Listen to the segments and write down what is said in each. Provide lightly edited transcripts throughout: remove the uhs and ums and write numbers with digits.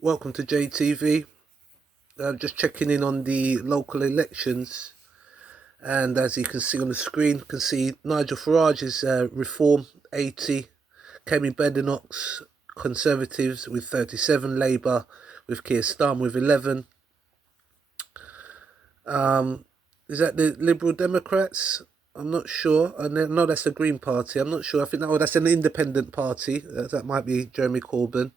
Welcome to JTV. Just checking in on the local elections, and as you can see on the screen, you can see Nigel Farage's Reform 80, Kemi Badenoch's Conservatives with 37, Labour with Keir Starmer with 11. Is that the Liberal Democrats? I'm not sure. I know that's the Green Party. I'm not sure. I think that's an independent party. That might be Jeremy Corbyn.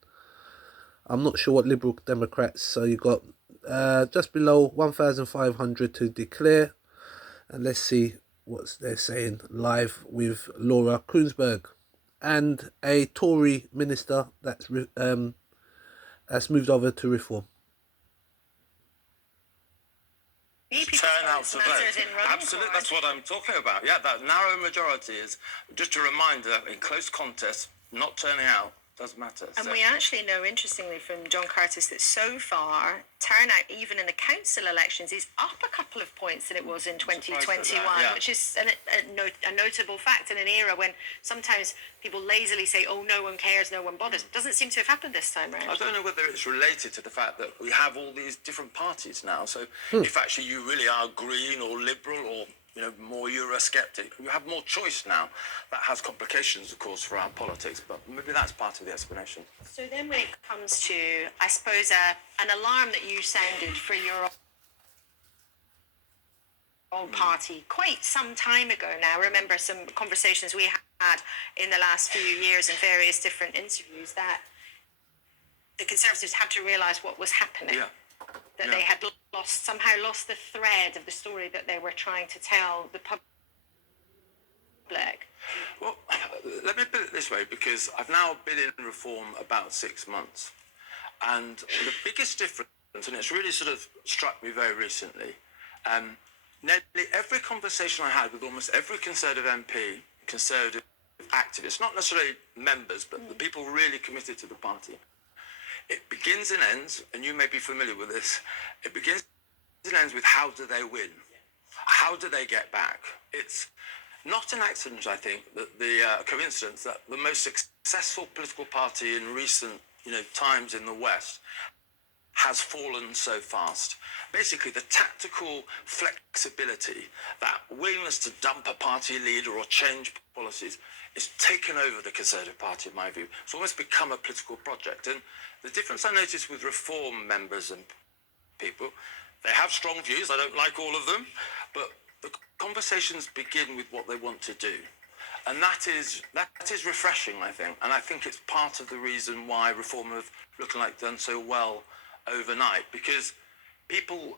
I'm not sure what Liberal Democrats. So you got just below 1,500 to declare. And let's see what they're saying live with Laura Kuensberg and a Tory minister that's moved over to Reform. Turn out to vote. Absolutely, that's what I'm talking about. Yeah, that narrow majority is just a reminder that in close contests, not turning out does matter. And we actually know, interestingly, from John Curtis, that so far, turnout, even in the council elections, is up a couple of points than it was in 2021, which is a notable fact in an era when sometimes people lazily say, oh, no one cares, no one bothers. It doesn't seem to have happened this time round. I don't know whether it's related to the fact that we have all these different parties now. So if actually you really are Green or Liberal or more Eurosceptic, you have more choice now. That has complications, of course, for our politics, but maybe that's part of the explanation. So then when it comes to, I suppose, an alarm that you sounded for your own party quite some time ago now. I remember some conversations we had in the last few years in various different interviews that the Conservatives had to realise what was happening. That they had somehow lost the thread of the story that they were trying to tell the public. Well, let me put it this way, because I've now been in Reform about 6 months. And the biggest difference, and it's really sort of struck me very recently, nearly every conversation I had with almost every Conservative MP, Conservative activists, not necessarily members, but the people really committed to the party, it begins and ends, and you may be familiar with this, it begins and ends with how do they win? How do they get back? It's not an accident, I think, that the coincidence that the most successful political party in recent times in the West has fallen so fast. Basically, the tactical flexibility, that willingness to dump a party leader or change policies, is taken over the Conservative Party, in my view. It's almost become a political project. And the difference I noticed with Reform members and people, they have strong views. I don't like all of them, but the conversations begin with what they want to do. And that is refreshing, I think. And I think it's part of the reason why Reform have looking like done so well overnight, because people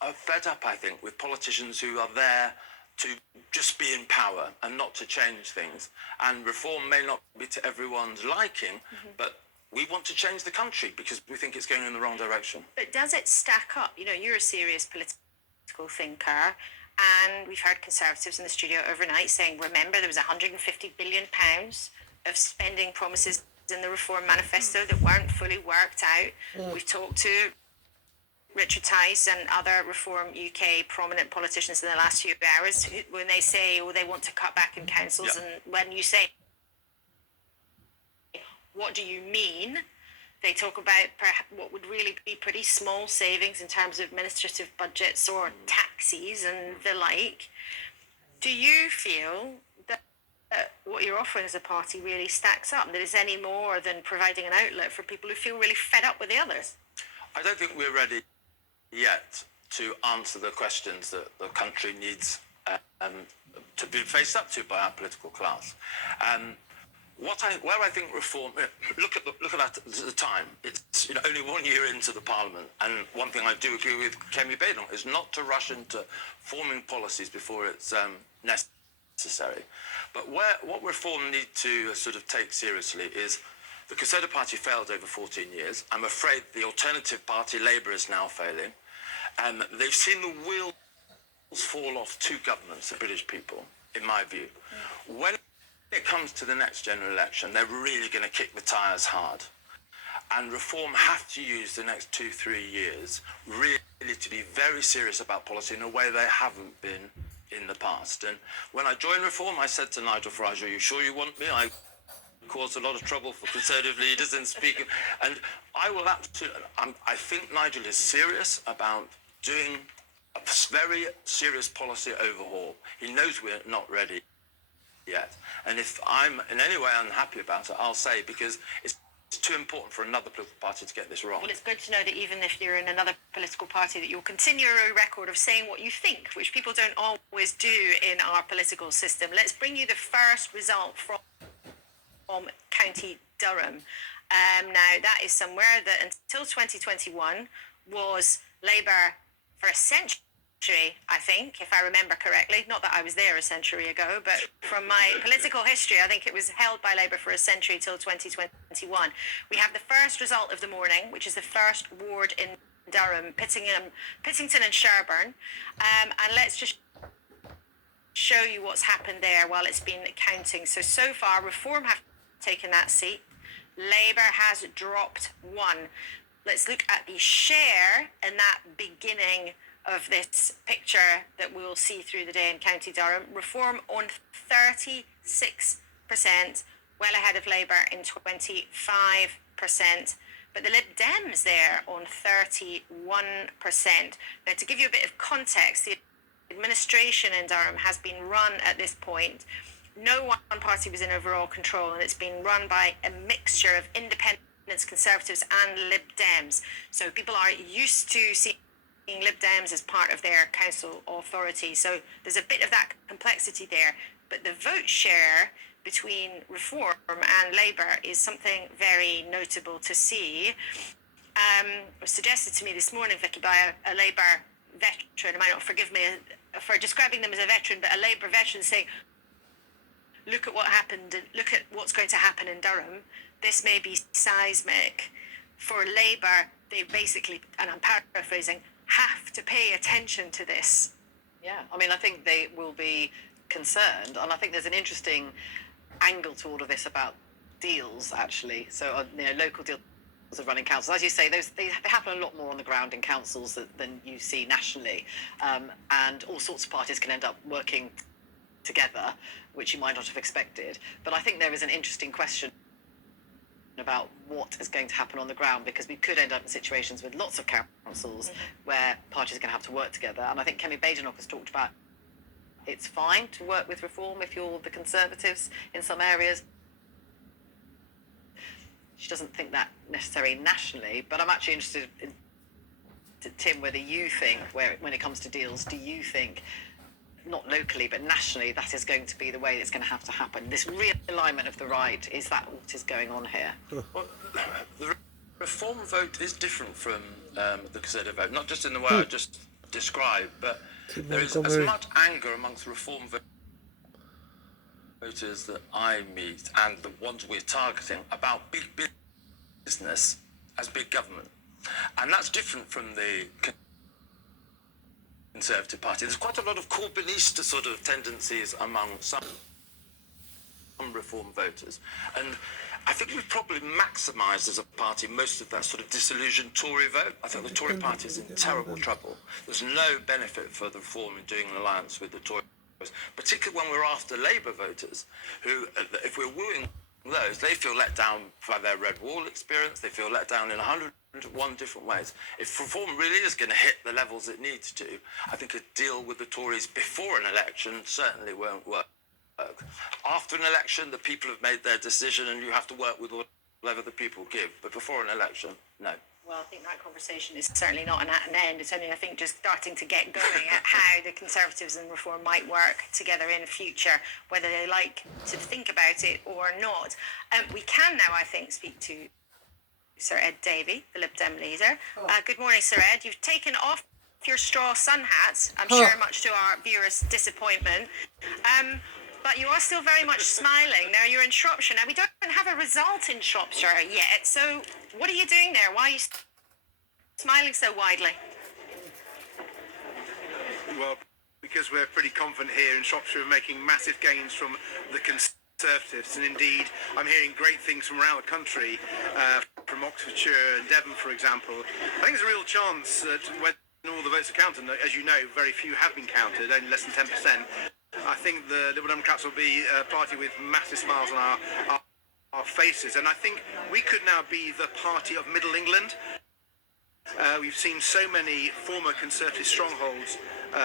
are fed up, I think, with politicians who are there to just be in power and not to change things. And Reform may not be to everyone's liking, but we want to change the country because we think it's going in the wrong direction. But does it stack up? You're a serious political thinker, and we've heard Conservatives in the studio overnight saying, remember, there was £150 billion of spending promises in the Reform manifesto that weren't fully worked out. We've talked to Richard Tice and other Reform UK prominent politicians in the last few hours when they say, they want to cut back in councils, and when you say, what do you mean? They talk about perhaps what would really be pretty small savings in terms of administrative budgets or taxes and the like. Do you feel that what you're offering as a party really stacks up, that it's any more than providing an outlet for people who feel really fed up with the others? I don't think we're ready yet to answer the questions that the country needs to be faced up to by our political class. Where I think Reform, look at that at the time. It's only 1 year into the Parliament, and one thing I do agree with Kemi Badenoch is not to rush into forming policies before it's necessary. But what Reform need to sort of take seriously is the Conservative Party failed over 14 years. I'm afraid the alternative party, Labour, is now failing. They've seen the wheels fall off two governments, the British people, in my view. When it comes to the next general election, they're really going to kick the tyres hard. And Reform have to use the next 2-3 years really to be very serious about policy in a way they haven't been in the past. And when I joined Reform, I said to Nigel Farage, are you sure you want me? I caused a lot of trouble for Conservative leaders in speaking. And I will absolutely, I think Nigel is serious about doing a very serious policy overhaul. He knows we're not ready yet. And if I'm in any way unhappy about it, I'll say, because it's too important for another political party to get this wrong. Well, it's good to know that even if you're in another political party, that you'll continue a record of saying what you think, which people don't always do in our political system. Let's bring you the first result from County Durham. Now, that is somewhere that until 2021 was Labour for a century, I think, if I remember correctly. Not that I was there a century ago, but from my political history, I think it was held by Labour for a century till 2021. We have the first result of the morning, which is the first ward in Durham, Pittington and Sherburn. And let's just show you what's happened there while it's been counting. So far, Reform have taken that seat. Labour has dropped one. Let's look at the share in that beginning of this picture that we'll see through the day in County Durham. Reform on 36%, well ahead of Labour in 25%. But the Lib Dems there on 31%. Now, to give you a bit of context, the administration in Durham has been run at this point. No one party was in overall control, and it's been run by a mixture of independents, Conservatives and Lib Dems. So people are used to seeing Lib Dems as part of their council authority. So there's a bit of that complexity there. But the vote share between Reform and Labour is something very notable to see. It was suggested to me this morning, Vicky, by a Labour veteran. I might not forgive me for describing them as a veteran, but a Labour veteran saying, look at what happened, look at what's going to happen in Durham. This may be seismic. For Labour, they basically, and I'm paraphrasing, have to pay attention to this. Yeah, I mean, I think they will be concerned, and I think there's an interesting angle to all of this about deals, actually. So, local deals of running councils, as you say, they happen a lot more on the ground in councils than you see nationally, and all sorts of parties can end up working together, which you might not have expected. But I think there is an interesting question about what is going to happen on the ground, because we could end up in situations with lots of councils where parties are going to have to work together. And I think Kemi Badenoch has talked about it's fine to work with Reform if you're the Conservatives in some areas. She doesn't think that necessarily nationally, but I'm actually interested in, Tim, whether you think, when it comes to deals, do you think, not locally but nationally, that is going to be the way it's going to have to happen? This realignment of the right, is that what is going on here? Well, the Reform vote is different from the Conservative vote, not just in the way I just described, but there is as much anger amongst Reform voters that I meet and the ones we're targeting about big business as big government. And that's different from the Conservative Party. There's quite a lot of Corbynista sort of tendencies among some Reform voters, and I think we've probably maximised as a party most of that sort of disillusioned Tory vote. I think the Tory party is in terrible trouble. There's no benefit for the Reform in doing an alliance with the Tories, particularly when we're after Labour voters, who, if we're wooing those, they feel let down by their Red Wall experience. They feel let down in 101 different ways. If Reform really is going to hit the levels it needs to, I think a deal with the Tories before an election certainly won't work. After an election, the people have made their decision and you have to work with whatever the people give. But before an election, no. Well, I think that conversation is certainly not at an end. It's only, I think, just starting to get going at how the Conservatives and Reform might work together in the future, whether they like to think about it or not. We can now, I think, speak to Sir Ed Davey, the Lib Dem leader. Good morning, Sir Ed. You've taken off your straw sun hats, I'm sure much to our viewers' disappointment. But you are still very much smiling. Now, you're in Shropshire. Now, we don't have a result in Shropshire yet. So what are you doing there? Why are you smiling so widely? Well, because we're pretty confident here in Shropshire of making massive gains from the Conservatives. And indeed, I'm hearing great things from around the country, from Oxfordshire and Devon, for example. I think there's a real chance that when all the votes are counted, as you know, very few have been counted, only less than 10%. I think the Liberal Democrats will be a party with massive smiles on our faces, and I think we could now be the party of Middle England. We've seen so many former Conservative strongholds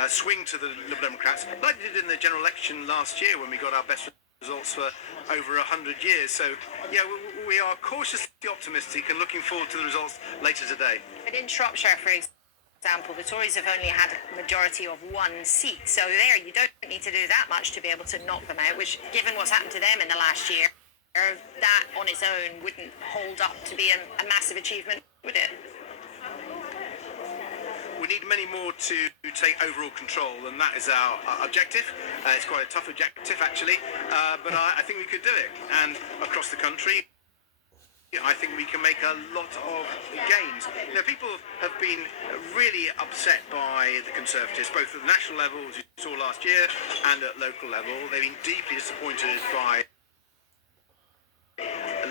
swing to the Liberal Democrats, like they did in the general election last year when we got our best results for over 100 years. So, yeah, we are cautiously optimistic and looking forward to the results later today. But in Shropshire, for example, the Tories have only had a majority of one seat. So there, you don't need to do that much to be able to knock them out, which, given what's happened to them in the last year, that on its own wouldn't hold up to be a massive achievement, would it? We need many more to take overall control, and that is our objective. It's quite a tough objective, actually, but I think we could do it. And across the country, I think we can make a lot of gains. You know, people have been really upset by the Conservatives, both at the national level, as you saw last year, and at local level. They've been deeply disappointed by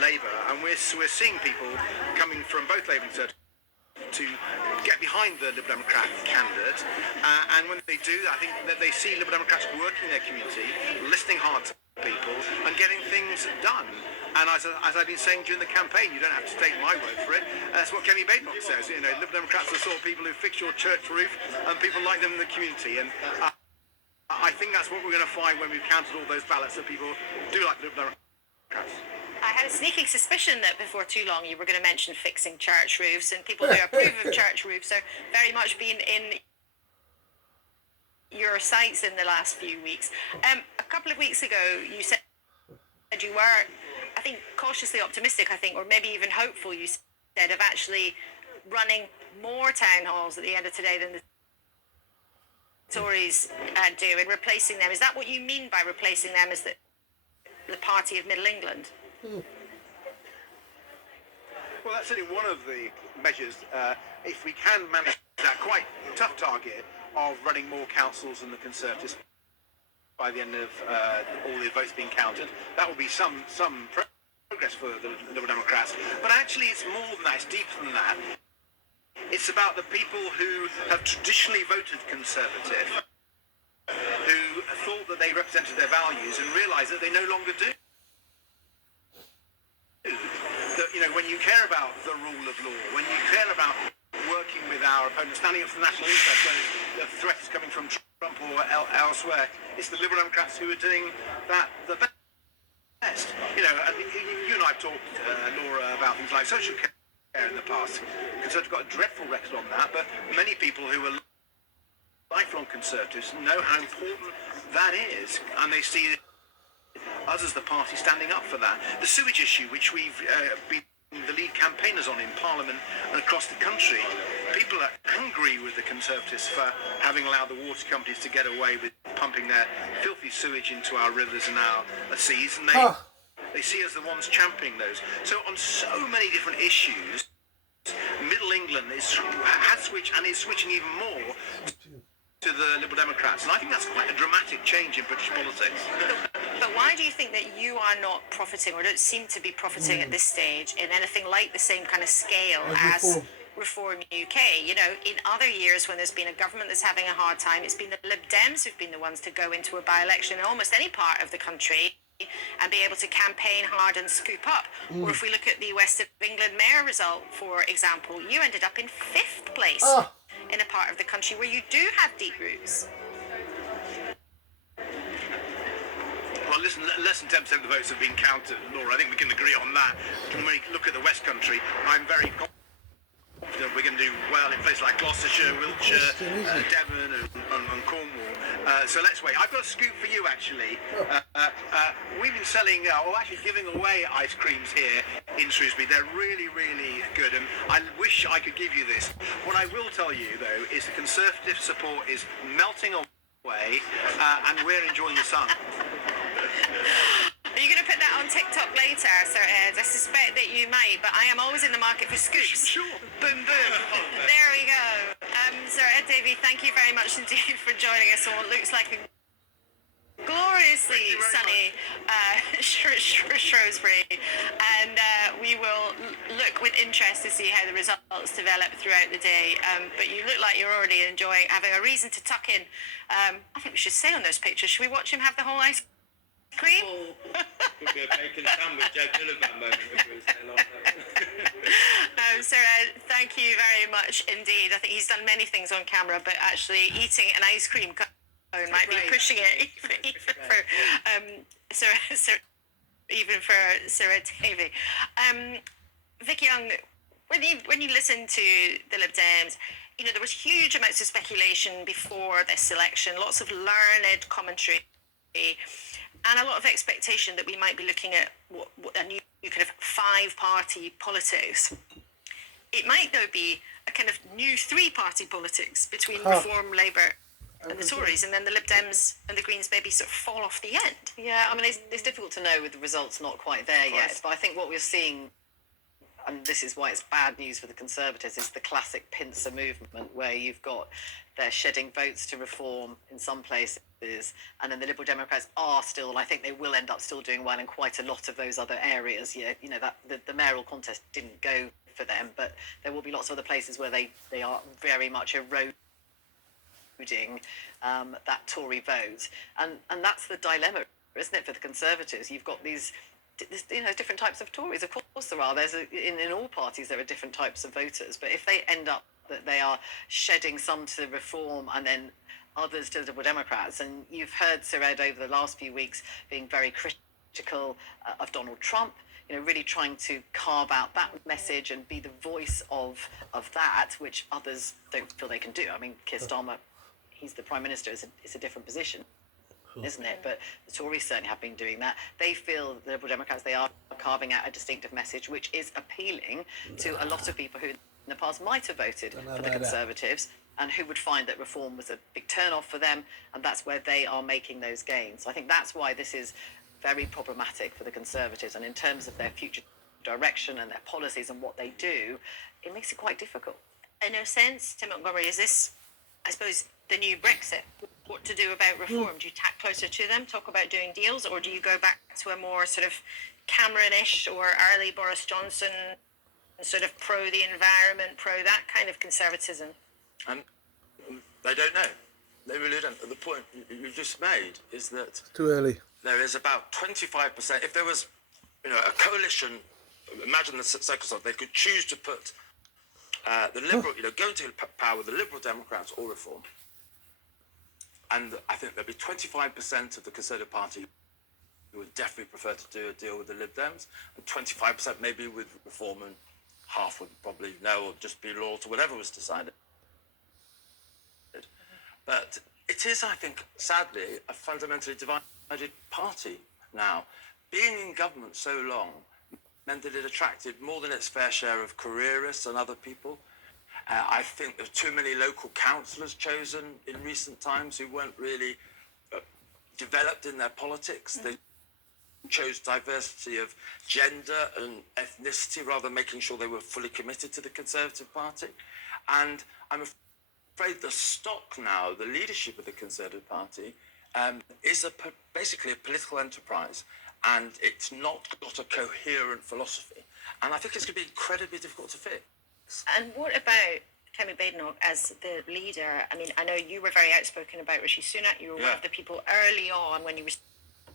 Labour, and we're seeing people coming from both Labour and Conservative to get behind the Liberal Democrat candidate, and when they do, I think that they see Liberal Democrats working in their community, listening hard to people, and getting things done. And as I've been saying during the campaign, you don't have to take my word for it. That's what Kenny Baylock says. You know, Liberal Democrats are the sort of people who fix your church roof, and people like them in the community. And I think that's what we're going to find when we've counted all those ballots, that people do like Liberal Democrats. I had a sneaking suspicion that before too long you were going to mention fixing church roofs, and people who approve of church roofs are very much been in your sights in the last few weeks. A couple of weeks ago, you said you were, I think, cautiously optimistic, or maybe even hopeful, you said, of actually running more town halls at the end of today than the Tories do, and replacing them. Is that what you mean by replacing them as the party of Middle England? Well, that's only one of the measures. If we can manage that quite tough target of running more councils than the Conservatives by the end of all the votes being counted, that will be some progress for the Liberal Democrats. But actually, it's more than that. It's deeper than that. It's about the people who have traditionally voted Conservative, who thought that they represented their values and realised that they no longer do. That, you know, when you care about the rule of law, when you care about working with our opponents, standing up for the national interest, when the threat is coming from Trump or elsewhere, it's the Liberal Democrats who are doing that the best. You know, you and I have talked, Laura, about things like social care in the past. Conservatives got a dreadful record on that, but many people who are lifelong Conservatives know how important that is, and they see us as the party standing up for that. The sewage issue, which we've been the lead campaigners on in Parliament and across the country, people are angry with the Conservatives for having allowed the water companies to get away with pumping their filthy sewage into our rivers and our seas, and they see us the ones championing those. So on so many different issues, Middle England has switched and is switching even more to the Liberal Democrats, and I think that's quite a dramatic change in British politics. But why do you think that you are not profiting, or don't seem to be profiting at this stage, in anything like the same kind of scale as Reform UK? You know, in other years when there's been a government that's having a hard time, it's been the Lib Dems who've been the ones to go into a by-election in almost any part of the country and be able to campaign hard and scoop up. Or if we look at the West of England mayor result, for example, you ended up in 5th place in a part of the country where you do have deep roots. Well, listen, less than 10% of the votes have been counted, Laura. I think we can agree on that. When we look at the West Country, I'm very confident we're going to do well in places like Gloucestershire, Wiltshire, Devon and Cornwall. So let's wait. I've got a scoop for you, actually. We've been selling, or actually giving away ice creams here in Shrewsbury. They're really, really good, and I wish I could give you this. What I will tell you, though, is the Conservative support is melting away, and we're enjoying the sun. Are you going to put that on TikTok later, Sir Ed? I suspect that you might, but I am always in the market for scoops. Sure. Boom, boom. There we go. Sir Ed Davey, thank you very much indeed for joining us on what looks like a gloriously sunny Shrewsbury, and we will look with interest to see how the results develop throughout the day. But you look like you're already having a reason to tuck in. I think we should say on those pictures, should we watch him have the whole ice cream? Could be a bacon sandwich, Ed Miliband moment if we say like that. Sarah, thank you very much indeed. I think he's done many things on camera, but actually eating an ice cream cone might be pushing it even for Sarah Davey. Vic Young, when you listen to the Lib Dems, there was huge amounts of speculation before this election, lots of learned commentary, and a lot of expectation that we might be looking at what a new kind of five-party politics. It might though be a kind of new three-party politics between Reform, Labour and the Tories, and then the Lib Dems and the Greens maybe sort of fall off the end. Yeah, I mean, it's difficult to know with the results not quite there yet, but I think what we're seeing, and this is why it's bad news for the Conservatives, is the classic pincer movement, where you've got they're shedding votes to Reform in some places, and then the Liberal Democrats are still, and I think they will end up still doing well in quite a lot of those other areas. That the mayoral contest didn't go for them, but there will be lots of other places where they are very much eroding that Tory vote, and that's the dilemma, isn't it, for the Conservatives? You've got these different types of Tories. Of course there are. In all parties there are different types of voters, but if they end up that they are shedding some to Reform and then others to the Liberal Democrats, and you've heard Sir Ed over the last few weeks being very critical of Donald Trump, really trying to carve out that message and be the voice of that, which others don't feel they can do. I mean, Keir Starmer, he's the Prime Minister, it's a different position, isn't it? But the Tories certainly have been doing that. They feel, the Liberal Democrats, they are carving out a distinctive message, which is appealing to a lot of people who in the past might have voted for the Conservatives and who would find that Reform was a big turn-off for them, and that's where they are making those gains. So I think that's why this is very problematic for the Conservatives, and in terms of their future direction and their policies and what they do, it makes it quite difficult. In a sense, Tim Montgomery, is this, I suppose, the new Brexit? What to do about Reform? Do you tack closer to them, talk about doing deals, or do you go back to a more sort of Cameron-ish or early Boris Johnson, sort of pro the environment, pro that kind of conservatism? And they don't know. They really don't. The point you just made is that Too early. there is about 25%. If there was, a coalition, imagine the circumstance, they could choose to put the Liberal, go into power with the Liberal Democrats or Reform. And I think there'd be 25% of the Conservative Party who would definitely prefer to do a deal with the Lib Dems, and 25% maybe with Reform, and half would probably no, or just be loyal to whatever was decided. But it is, I think, sadly, a fundamentally divided party now. Being in government so long meant that it attracted more than its fair share of careerists and other people. I think there were too many local councillors chosen in recent times who weren't really developed in their politics. They chose diversity of gender and ethnicity rather than making sure they were fully committed to the Conservative Party. And I'm afraid the stock now, the leadership of the Conservative Party, is basically a political enterprise, and it's not got a coherent philosophy. And I think it's going to be incredibly difficult to fix. And what about Kemi Badenoch as the leader? I mean, I know you were very outspoken about Rishi Sunak. You were one of the people early on, when you were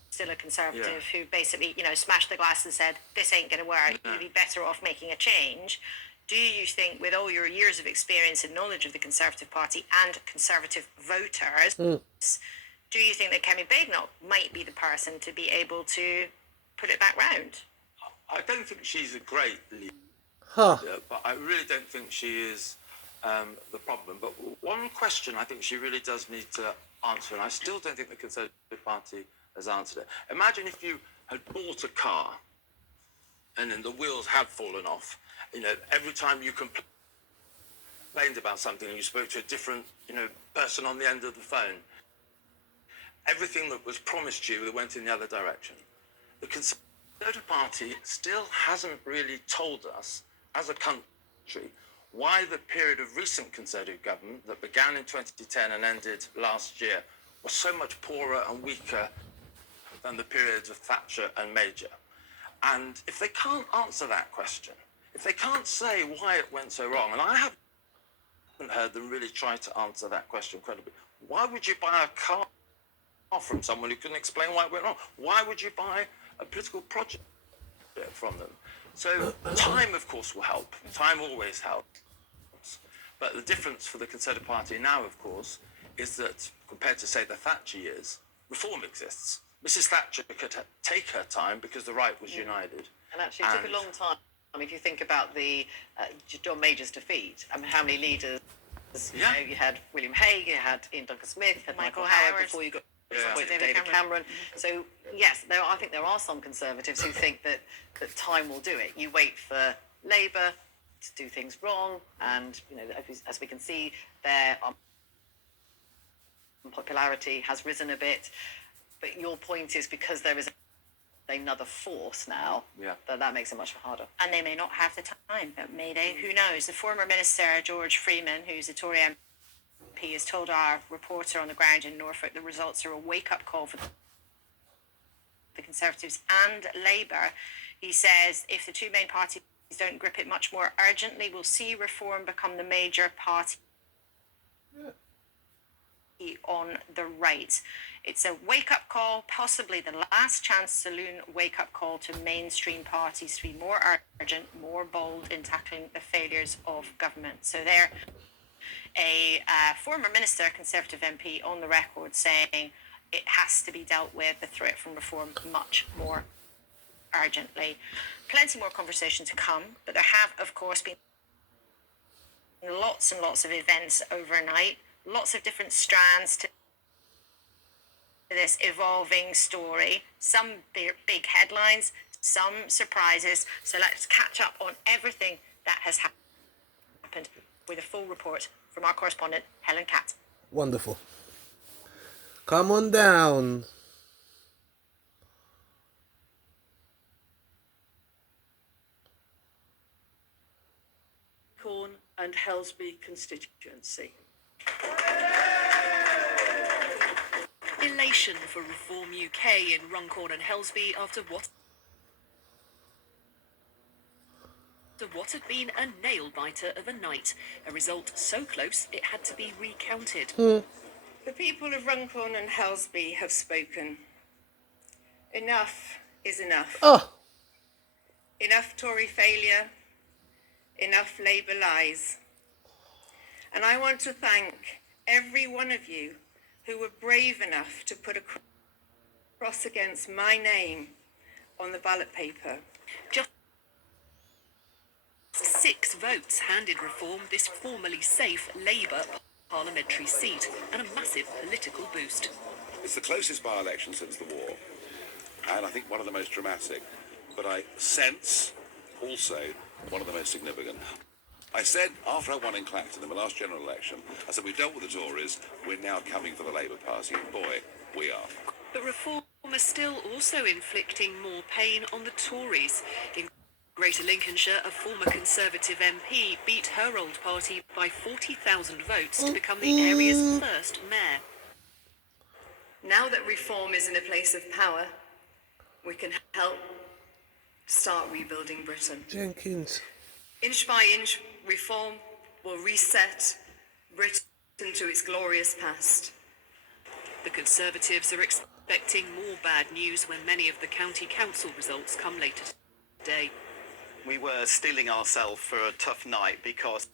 still a Conservative, who basically, smashed the glass and said, this ain't going to work. You'd be better off making a change. Do you think, with all your years of experience and knowledge of the Conservative Party and Conservative voters, do you think that Kemi Badenoch might be the person to be able to put it back round? I don't think she's a great leader, but I really don't think she is the problem. But one question I think she really does need to answer, and I still don't think the Conservative Party has answered it. Imagine if you had bought a car and then the wheels had fallen off. Every time you complained about something and you spoke to a different, person on the end of the phone, everything that was promised you that went in the other direction. The Conservative Party still hasn't really told us, as a country, why the period of recent Conservative government that began in 2010 and ended last year was so much poorer and weaker than the periods of Thatcher and Major. And if they can't answer that question, if they can't say why it went so wrong, and I haven't heard them really try to answer that question credibly, why would you buy a car from someone who couldn't explain why it went wrong? Why would you buy a political project from them. So time, of course, will help. Time always helps. But the difference for the Conservative Party now, of course, is that compared to, say, the Thatcher years, reform exists. Mrs. Thatcher could take her time because the right was united. And actually, it took a long time. If you think about the John Major's defeat, I mean, how many leaders? You know, you had William Hague, you had Ian Duncan Smith, you had Michael Howard before you got David Cameron. So yes, I think there are some Conservatives who think that time will do it. You wait for Labour to do things wrong, and you know, as we can see, their popularity has risen a bit. But your point is because there is another force now, that makes it much harder. And they may not have the time, but may they? Who knows? The former minister, George Freeman, who's a Tory MP, has told our reporter on the ground in Norfolk the results are a wake-up call for the Conservatives and Labour. He says if the two main parties don't grip it much more urgently, we'll see reform become the major party on the right. It's a wake-up call, possibly the last chance saloon wake-up call to mainstream parties to be more urgent, more bold in tackling the failures of government. So there, a former minister, Conservative MP, on the record saying it has to be dealt with, the threat from reform, much more urgently. Plenty more conversation to come, but there have, of course, been lots and lots of events overnight, lots of different strands to this evolving story, some big headlines, some surprises. So let's catch up on everything that has happened with a full report from our correspondent, Helen Catt. Wonderful. Come on down. Corn and Helsby constituency. Elation for Reform UK in Runcorn and Helsby after what had been a nail-biter of a night. A result so close it had to be recounted. The people of Runcorn and Helsby have spoken. Enough is enough. Enough Tory failure. Enough Labour lies. And I want to thank every one of you who were brave enough to put a cross against my name on the ballot paper. Just 6 votes handed Reform this formerly safe Labour parliamentary seat and a massive political boost. It's the closest by-election since the war, and I think one of the most dramatic, but I sense also one of the most significant. I said after I won in Clacton in the last general election, I said we've dealt with the Tories, we're now coming for the Labour Party. Boy, we are. But Reform is still also inflicting more pain on the Tories. In Greater Lincolnshire, a former Conservative MP beat her old party by 40,000 votes to become the area's first mayor. Now that Reform is in a place of power, we can help start rebuilding Britain. Jenkins. Inch by inch, Reform will reset Britain to its glorious past. The Conservatives are expecting more bad news when many of the county council results come later today. We were steeling ourselves for a tough night because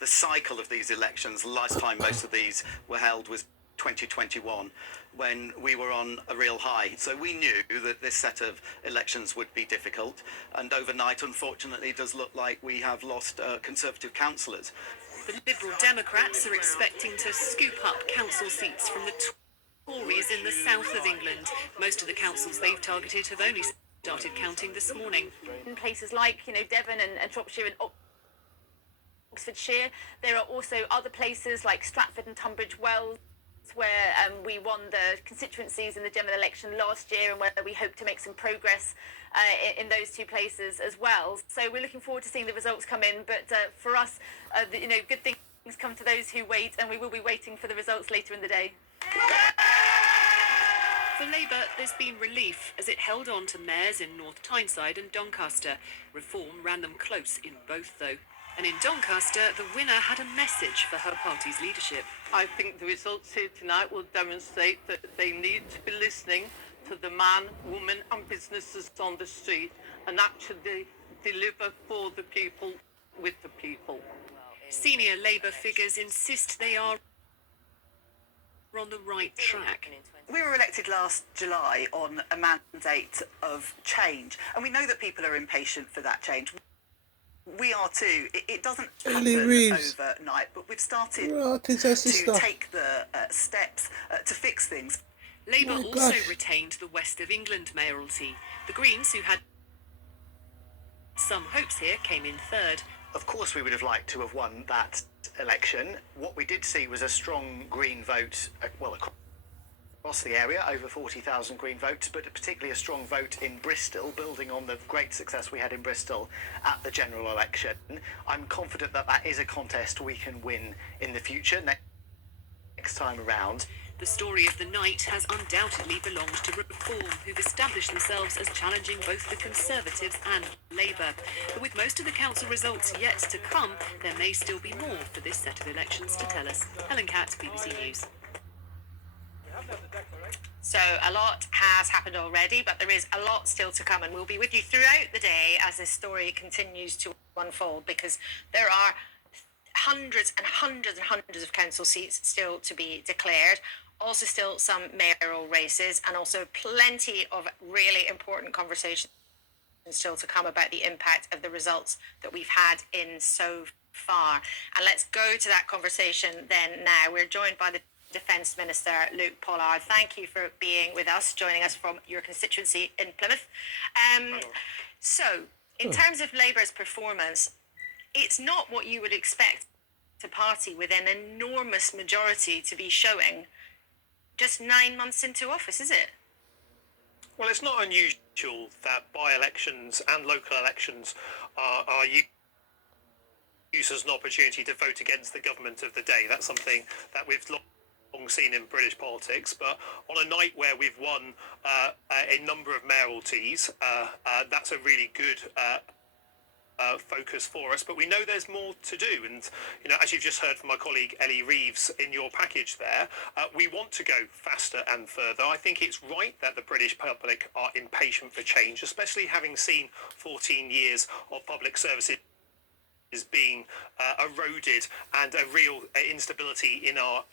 the cycle of these elections, the last time most of these were held was 2021, when we were on a real high. So we knew that this set of elections would be difficult, and overnight, unfortunately, it does look like we have lost Conservative councillors. The Liberal Democrats are expecting to scoop up council seats from the Tories in the south of England. Most of the councils they've targeted have only started counting this morning. In places like, Devon and Shropshire and Oxfordshire, there are also other places like Stratford and Tunbridge Wells, where we won the constituencies in the general election last year, and where we hope to make some progress in those two places as well. So we're looking forward to seeing the results come in. But for us, good things come to those who wait, and we will be waiting for the results later in the day. For Labour, there's been relief as it held on to mayors in North Tyneside and Doncaster. Reform ran them close in both, though. And in Doncaster, the winner had a message for her party's leadership. I think the results here tonight will demonstrate that they need to be listening to the man, woman and businesses on the street and actually deliver for the people, with the people. Senior Labour figures insist they are on the right track. We were elected last July on a mandate of change, and we know that people are impatient for that change. We are too. It doesn't happen overnight, but we've started to take the steps to fix things. Labour also retained the West of England mayoralty. The Greens, who had some hopes here, came in third. Of course, we would have liked to have won that election. What we did see was a strong Green vote, well, across the area, over 40,000 Green votes, but particularly a strong vote in Bristol, building on the great success we had in Bristol at the general election. I'm confident that that is a contest we can win in the future, next time around. The story of the night has undoubtedly belonged to Reform, who've established themselves as challenging both the Conservatives and Labour. But with most of the council results yet to come, there may still be more for this set of elections to tell us. Helen Catt, BBC News. So a lot has happened already, but there is a lot still to come, and we'll be with you throughout the day as this story continues to unfold, because there are hundreds and hundreds and hundreds of council seats still to be declared. Also still some mayoral races, and also plenty of really important conversations still to come about the impact of the results that we've had in so far. And let's go to that conversation then now. We're joined by the Defence Minister, Luke Pollard. Thank you for being with us, joining us from your constituency in Plymouth. So, in terms of Labour's performance, it's not what you would expect a party with an enormous majority to be showing just 9 months into office, is it? Well, it's not unusual that by-elections and local elections are used as an opportunity to vote against the government of the day. That's something that we've long seen in British politics, but on a night where we've won a number of mayoralties, that's a really good focus for us. But we know there's more to do, and as you've just heard from my colleague Ellie Reeves in your package there, we want to go faster and further. I think it's right that the British public are impatient for change, especially having seen 14 years of public services is being eroded and a real instability in our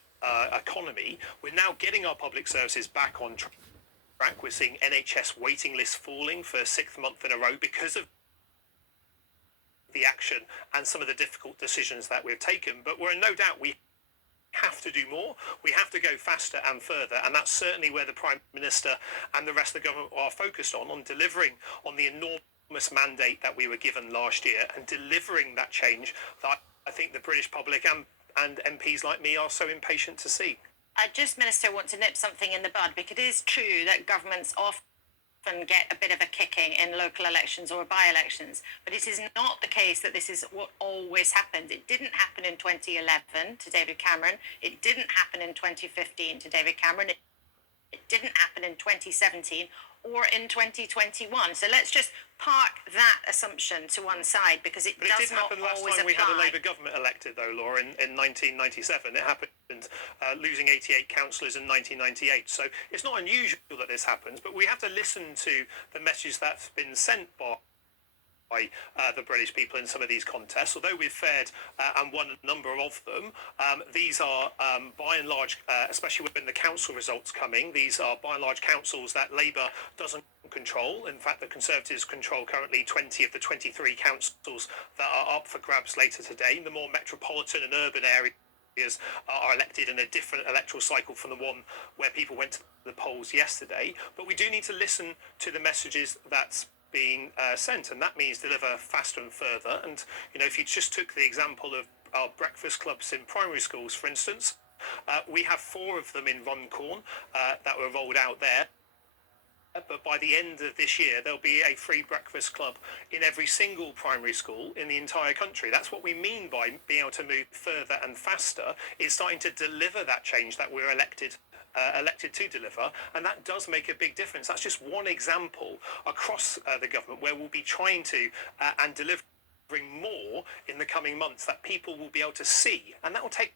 economy. We're now getting our public services back on track. We're seeing NHS waiting lists falling for a 6th month in a row because of the action and some of the difficult decisions that we've taken. But we're in no doubt we have to do more. We have to go faster and further, and that's certainly where the Prime Minister and the rest of the government are focused on delivering on the enormous mandate that we were given last year and delivering that change that I think the British public and MPs like me are so impatient to see. I just, Minister, want to nip something in the bud, because it is true that governments often get a bit of a kicking in local elections or by-elections, but it is not the case that this is what always happens. It didn't happen in 2011 to David Cameron. It didn't happen in 2015 to David Cameron. It didn't happen in 2017 or in 2021. So let's just park that assumption to one side, because it does not always apply. But it did happen last time we had a Labour government elected, though, Laura, in 1997. It happened losing 88 councillors in 1998. So it's not unusual that this happens, but we have to listen to the message that's been sent by the British people in some of these contests. Although we've fared and won a number of them, these are by and large, especially when the council results coming, these are by and large councils that Labour doesn't control. In fact, the Conservatives control currently 20 of the 23 councils that are up for grabs later today. The more metropolitan and urban areas are elected in a different electoral cycle from the one where people went to the polls yesterday. But we do need to listen to the messages that's being sent, and that means deliver faster and further. And if you just took the example of our breakfast clubs in primary schools, for instance, we have 4 of them in Runcorn that were rolled out there, but by the end of this year there'll be a free breakfast club in every single primary school in the entire country. That's what we mean by being able to move further and faster, is starting to deliver that change that we're elected to deliver, and that does make a big difference. That's just one example across the government where we'll be trying to and delivering more in the coming months that people will be able to see, and that will take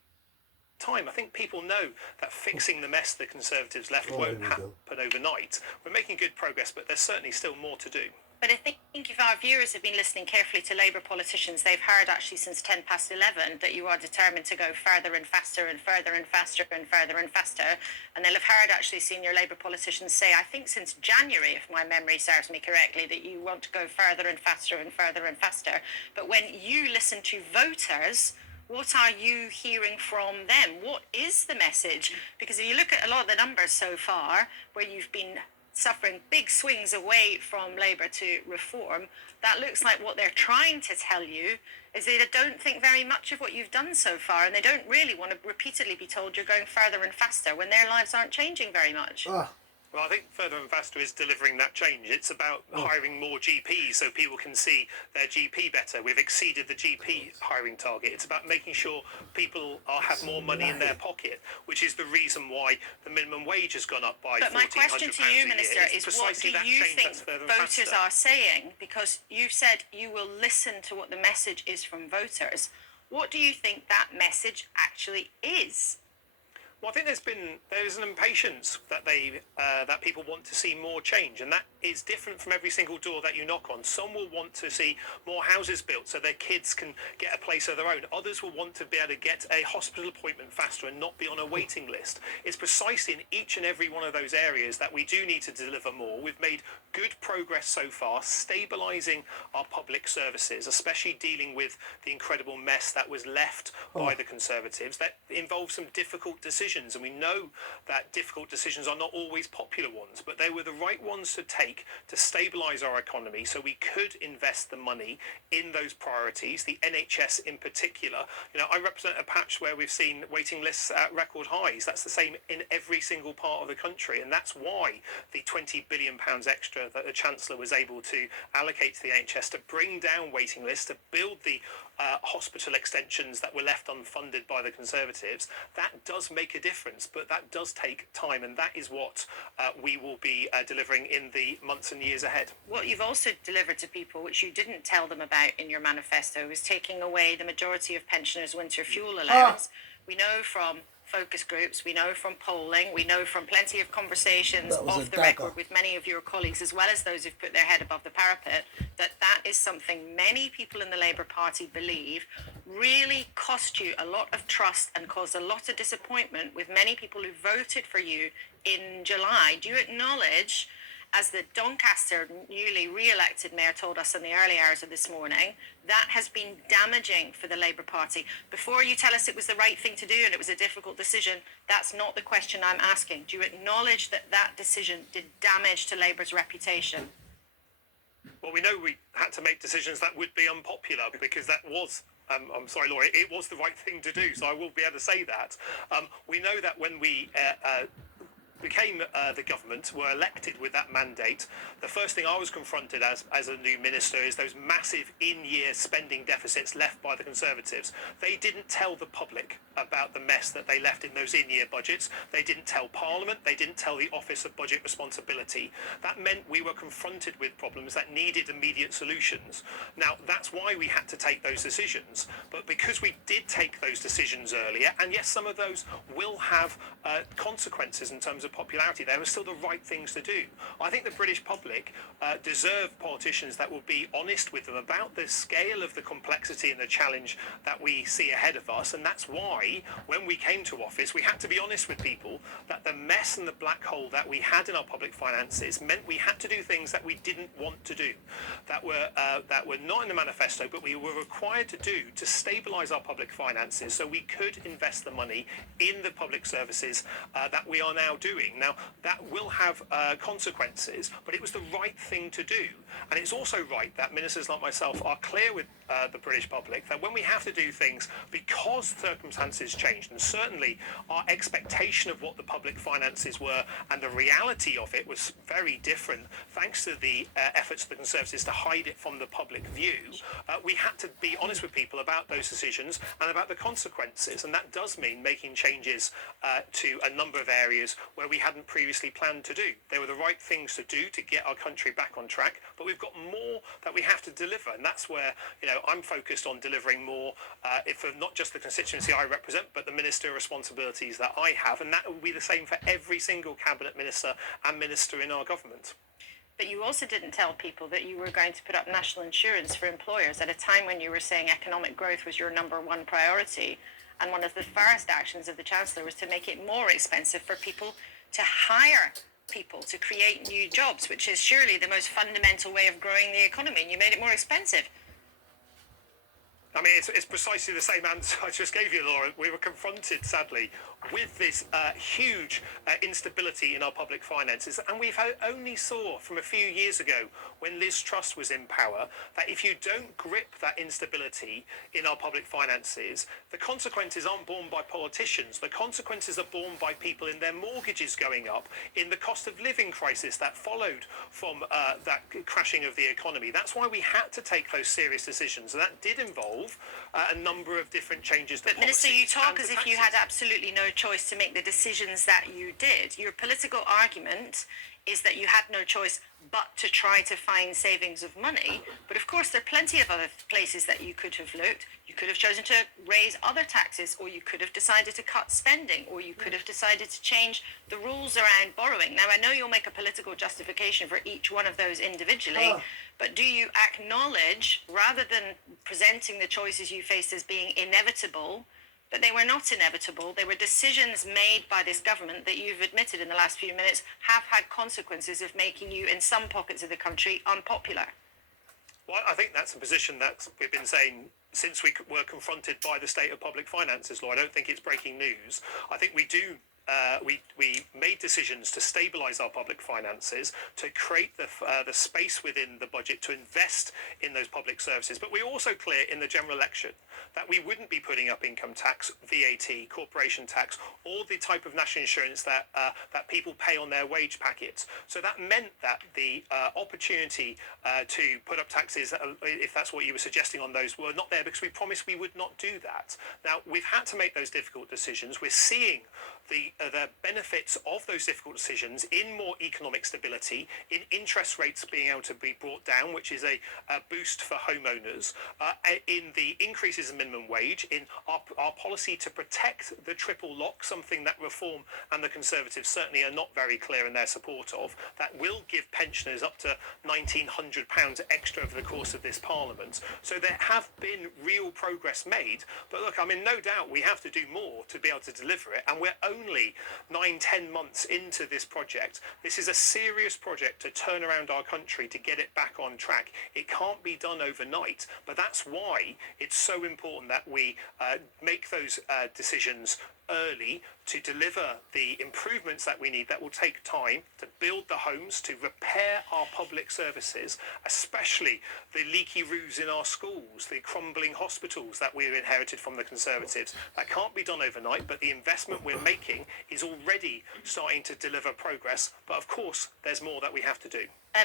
time. I think people know that fixing the mess the Conservatives left won't happen overnight. We're making good progress, but there's certainly still more to do. But I think if our viewers have been listening carefully to Labour politicians, they've heard actually since 11:10 that you are determined to go further and faster and further and faster and further and faster. And they'll have heard actually senior Labour politicians say, I think since January, if my memory serves me correctly, that you want to go further and faster and further and faster. But when you listen to voters, what are you hearing from them? What is the message? Because if you look at a lot of the numbers so far, where you've been suffering big swings away from Labour to reform, that looks like what they're trying to tell you is they don't think very much of what you've done so far, and they don't really want to repeatedly be told you're going further and faster when their lives aren't changing very much. Well, I think further and faster is delivering that change. It's about hiring more GPs so people can see their GP better. We've exceeded the GP hiring target. It's about making sure people have more money in their pocket, which is the reason why the minimum wage has gone up by £1,400 a year. But my question to you, Minister, is what do you think voters are saying? Because you've said you will listen to what the message is from voters. What do you think that message actually is? Well, I think there's an impatience that people want to see more change, and that is different from every single door that you knock on. Some will want to see more houses built so their kids can get a place of their own. Others will want to be able to get a hospital appointment faster and not be on a waiting list. It's precisely in each and every one of those areas that we do need to deliver more. We've made good progress so far, stabilising our public services, especially dealing with the incredible mess that was left by the Conservatives. That involved some difficult decisions, and we know that difficult decisions are not always popular ones, but they were the right ones to take to stabilise our economy so we could invest the money in those priorities, the NHS in particular. You know, I represent a patch where we've seen waiting lists at record highs. That's the same in every single part of the country, and that's why the £20 billion extra that the Chancellor was able to allocate to the NHS to bring down waiting lists, to build the hospital extensions that were left unfunded by the Conservatives, that does make a difference, but that does take time, and that is what we will be delivering in the months and years ahead. What you've also delivered to people, which you didn't tell them about in your manifesto, is taking away the majority of pensioners' winter fuel allowance. We know from focus groups, we know from polling, we know from plenty of conversations off the record with many of your colleagues, as well as those who've put their head above the parapet, that that is something many people in the Labour Party believe really cost you a lot of trust and caused a lot of disappointment with many people who voted for you in July. Do you acknowledge, as the Doncaster newly re-elected mayor told us in the early hours of this morning, that has been damaging for the Labour Party? Before you tell us it was the right thing to do and it was a difficult decision, that's not the question I'm asking. Do you acknowledge that that decision did damage to Labour's reputation? Well, we know we had to make decisions that would be unpopular because that was I'm sorry, Laura, it was the right thing to do, so I will be able to say that. We know that when we became the government, were elected with that mandate, the first thing I was confronted as a new minister is those massive in-year spending deficits left by the Conservatives. They didn't tell the public about the mess that they left in those in-year budgets. They didn't tell Parliament. They didn't tell the Office of Budget Responsibility. That meant we were confronted with problems that needed immediate solutions. Now, that's why we had to take those decisions. But because we did take those decisions earlier, and yes, some of those will have consequences in terms of popularity, they were still the right things to do. I think the British public deserve politicians that will be honest with them about the scale of the complexity and the challenge that we see ahead of us, and that's why when we came to office we had to be honest with people that the mess and the black hole that we had in our public finances meant we had to do things that we didn't want to do, that were not in the manifesto, but we were required to do to stabilise our public finances so we could invest the money in the public services that we are now doing. Now, that will have consequences, but it was the right thing to do. And it's also right that ministers like myself are clear with the British public that when we have to do things because circumstances changed, and certainly our expectation of what the public finances were and the reality of it was very different thanks to the efforts of the Conservatives to hide it from the public view, we had to be honest with people about those decisions and about the consequences. And that does mean making changes to a number of areas where where we hadn't previously planned to do. They were the right things to do to get our country back on track, but we've got more that we have to deliver, and that's where I'm focused on delivering more for not just the constituency I represent, but the ministerial responsibilities that I have, and that will be the same for every single cabinet minister and minister in our government. But you also didn't tell people that you were going to put up national insurance for employers at a time when you were saying economic growth was your number one priority. And one of the first actions of the Chancellor was to make it more expensive for people to hire people to create new jobs, which is surely the most fundamental way of growing the economy. And you made it more expensive. I mean, it's precisely the same answer I just gave you, Laura. We were confronted, sadly, with this huge instability in our public finances. And we've only saw from a few years ago, when Liz Truss was in power, that if you don't grip that instability in our public finances, the consequences aren't borne by politicians. The consequences are borne by people in their mortgages going up, in the cost of living crisis that followed from that crashing of the economy. That's why we had to take those serious decisions. And that did involve a number of different changes to But Minister, you talk as if taxes. you had absolutely no choice to make the decisions that you did. Your political argument is that you had no choice but to try to find savings of money. But of course, there are plenty of other places that you could have looked. You could have chosen to raise other taxes, or you could have decided to cut spending, or you could have decided to change the rules around borrowing. Now, I know you'll make a political justification for each one of those individually, but do you acknowledge, rather than presenting the choices you faced as being inevitable, that they were not inevitable? They were decisions made by this government that you've admitted in the last few minutes have had consequences of making you, in some pockets of the country, unpopular. Well, I think that's a position that we've been saying since we were confronted by the state of public finances law. I don't think it's breaking news. I think we do. We made decisions to stabilise our public finances, to create the space within the budget to invest in those public services. But we were also clear in the general election that we wouldn't be putting up income tax, VAT, corporation tax, or the type of national insurance that people pay on their wage packets. So that meant that the opportunity to put up taxes, if that's what you were suggesting on those, were not there because we promised we would not do that. Now, we've had to make those difficult decisions. We're seeing the benefits of those difficult decisions in more economic stability, in interest rates being able to be brought down, which is a boost for homeowners, in the increases in minimum wage, in our policy to protect the triple lock, something that Reform and the Conservatives certainly are not very clear in their support of, that will give pensioners up to £1,900 extra over the course of this Parliament. So there have been real progress made. But look, I'm in no doubt we have to do more to be able to deliver it, and we're only 9-10 months into this project. This is a serious project to turn around our country, to get it back on track. It can't be done overnight, but that's why it's so important that we make those decisions early to deliver the improvements that we need, that will take time to build the homes, to repair our public services, especially the leaky roofs in our schools, the crumbling hospitals that we've inherited from the Conservatives. That can't be done overnight, but the investment we're making is already starting to deliver progress. But of course, there's more that we have to do.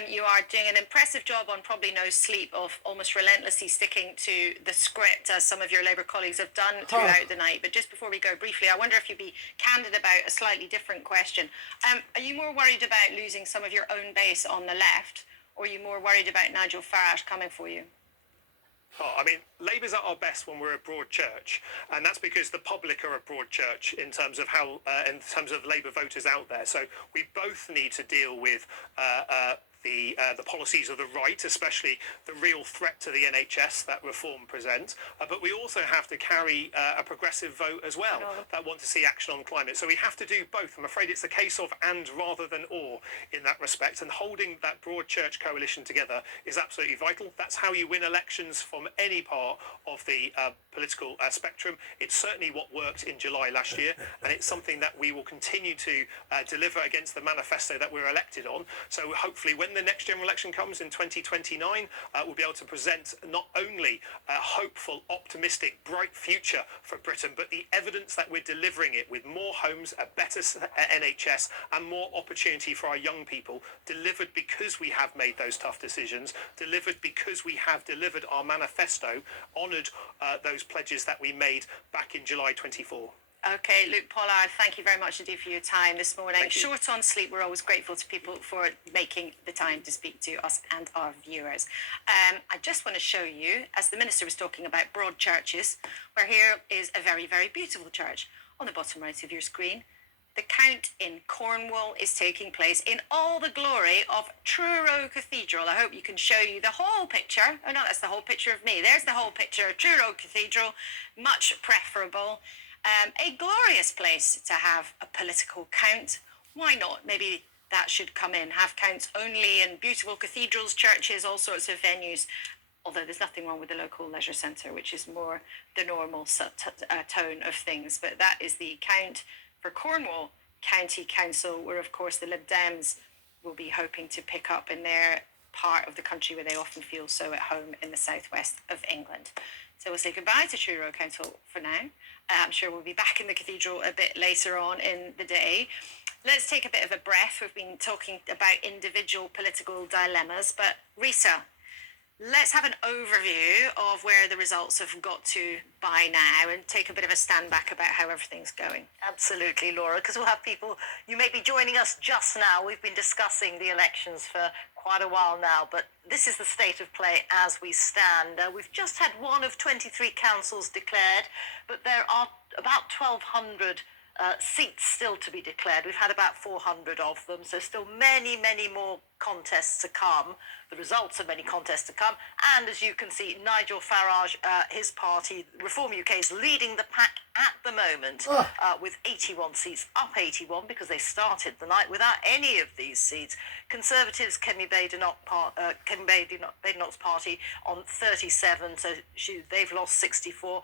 You are doing an impressive job on probably no sleep of almost relentlessly sticking to the script, as some of your Labour colleagues have done throughout the night. But just before we go briefly, I wonder if you'd be candid about a slightly different question. Are you more worried about losing some of your own base on the left, or are you more worried about Nigel Farage coming for you? Oh, I mean, Labour's at our best when we're a broad church, and that's because the public are a broad church in terms of how, in terms of Labour voters out there. So we both need to deal with the policies of the right, especially the real threat to the NHS that Reform present. But we also have to carry a progressive vote as well that want to see action on climate. So we have to do both. I'm afraid it's a case of and rather than or in that respect. And holding that broad church coalition together is absolutely vital. That's how you win elections from any part of the political spectrum. It's certainly what worked in July last year, and it's something that we will continue to deliver against the manifesto that we're elected on. So hopefully when the next general election comes in 2029, we'll be able to present not only a hopeful, optimistic, bright future for Britain, but the evidence that we're delivering it with more homes, a better NHS, and more opportunity for our young people, delivered because we have made those tough decisions, delivered because we have delivered our manifesto, honoured those pledges that we made back in July 24. Okay, Luke Pollard, thank you very much indeed for your time this morning. Short on sleep, we're always grateful to people for making the time to speak to us and our viewers. I just want to show you, as the Minister was talking about broad churches, where here is a very, very beautiful church on the bottom right of your screen. The count in Cornwall is taking place in all the glory of Truro Cathedral. I hope you can show you the whole picture. Oh no, that's the whole picture of me. There's the whole picture of Truro Cathedral, much preferable. A glorious place to have a political count. Why not? Maybe that should come in. Have counts only in beautiful cathedrals, churches, all sorts of venues. Although there's nothing wrong with the local leisure centre, which is more the normal tone of things. But that is the count for Cornwall County Council, where of course the Lib Dems will be hoping to pick up in their part of the country where they often feel so at home in the southwest of England. So we'll say goodbye to Truro Council for now. I'm sure we'll be back in the cathedral a bit later on in the day. Let's take a bit of a breath. We've been talking about individual political dilemmas, but Risa, let's have an overview of where the results have got to by now and take a bit of a stand back about how everything's going. Absolutely, Laura, because we'll have people, you may be joining us just now. We've been discussing the elections for quite a while now, but this is the state of play as we stand. We've just had one of 23 councils declared, but there are about 1,200 seats still to be declared. We've had about 400 of them, so still many, many more contests to come, the results of many contests to come. And as you can see, Nigel Farage, his party, Reform UK, is leading the pack at the moment with 81 seats, up 81 because they started the night without any of these seats. Conservatives, Kemi Badenoch's party on 37, so they've lost 64.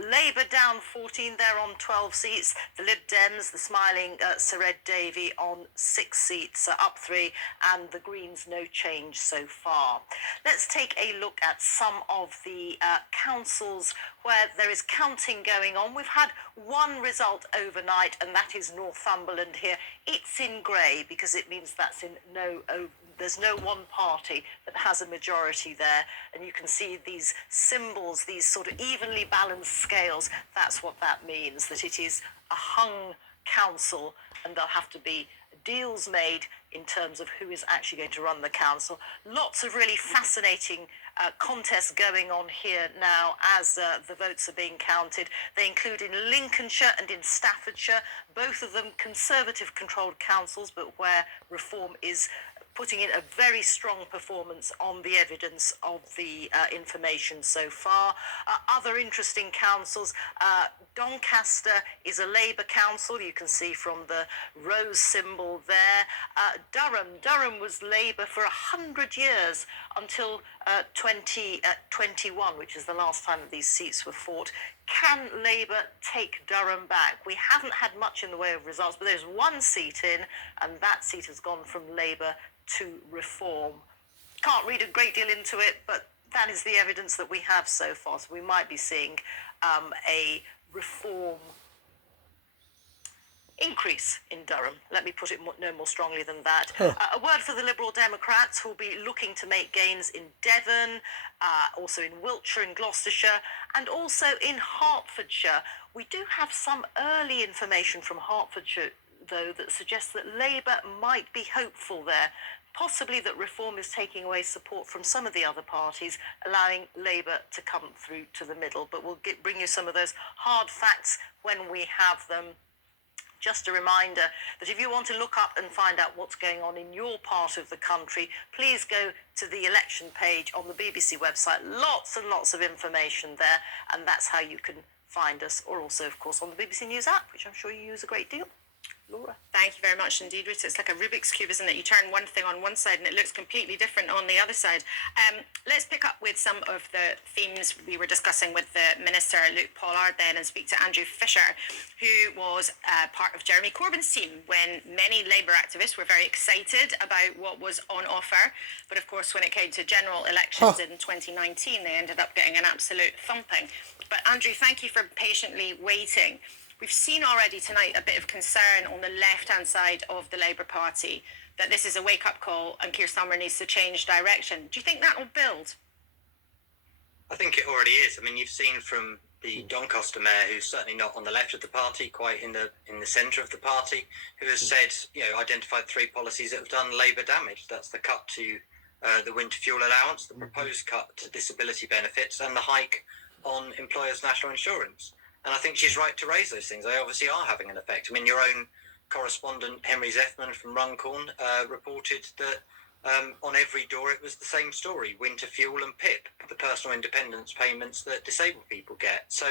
Labour down 14, they're on 12 seats. The Lib Dems, the smiling Sir Ed Davey on 6 seats, up 3, and the Greens no change so far. Let's take a look at some of the councils where there is counting going on. We've had one result overnight, and that is Northumberland here. It's in grey because it means that's in there's no one party that has a majority there. And you can see these symbols, these sort of evenly balanced scales. That's what that means, that it is a hung council, and there'll have to be deals made in terms of who is actually going to run the council. Lots of really fascinating contests going on here now as the votes are being counted. They include in Lincolnshire and in Staffordshire, both of them Conservative controlled councils, but where Reform is putting in a very strong performance on the evidence of the information so far. Other interesting councils, Doncaster is a Labour council, you can see from the rose symbol there. Durham was Labour for 100 years until 2021, which is the last time that these seats were fought. Can Labour take Durham back? We haven't had much in the way of results, but there's one seat in, and that seat has gone from Labour to Reform. Can't read a great deal into it, but that is the evidence that we have so far. So we might be seeing a Reform increase in Durham. Let me put it no more strongly than that. A word for the Liberal Democrats, who will be looking to make gains in Devon, also in Wiltshire and Gloucestershire, and also in Hertfordshire. We do have some early information from Hertfordshire, though, that suggests that Labour might be hopeful there. Possibly that Reform is taking away support from some of the other parties, allowing Labour to come through to the middle. But we'll bring you some of those hard facts when we have them. Just a reminder that if you want to look up and find out what's going on in your part of the country, please go to the election page on the BBC website. Lots and lots of information there, and that's how you can find us, or also, of course, on the BBC News app, which I'm sure you use a great deal. Laura. Thank you very much indeed, Rita. It's like a Rubik's Cube, isn't it? You turn one thing on one side and it looks completely different on the other side. Let's pick up with some of the themes we were discussing with the Minister, Luke Pollard, then, and speak to Andrew Fisher, who was part of Jeremy Corbyn's team when many Labour activists were very excited about what was on offer. But of course, when it came to general elections in 2019, they ended up getting an absolute thumping. But Andrew, thank you for patiently waiting. We've seen already tonight a bit of concern on the left-hand side of the Labour Party that this is a wake-up call and Keir Starmer needs to change direction. Do you think that will build? I think it already is. I mean, you've seen from the Doncaster mayor, who's certainly not on the left of the party, quite in the centre of the party, who has said, identified 3 policies that have done Labour damage. That's the cut to the winter fuel allowance, the proposed cut to disability benefits, and the hike on employers' national insurance. And I think she's right to raise those things. They obviously are having an effect. I mean, your own correspondent, Henry Zeffman from Runcorn, reported that on every door it was the same story: winter fuel and PIP, the personal independence payments that disabled people get. So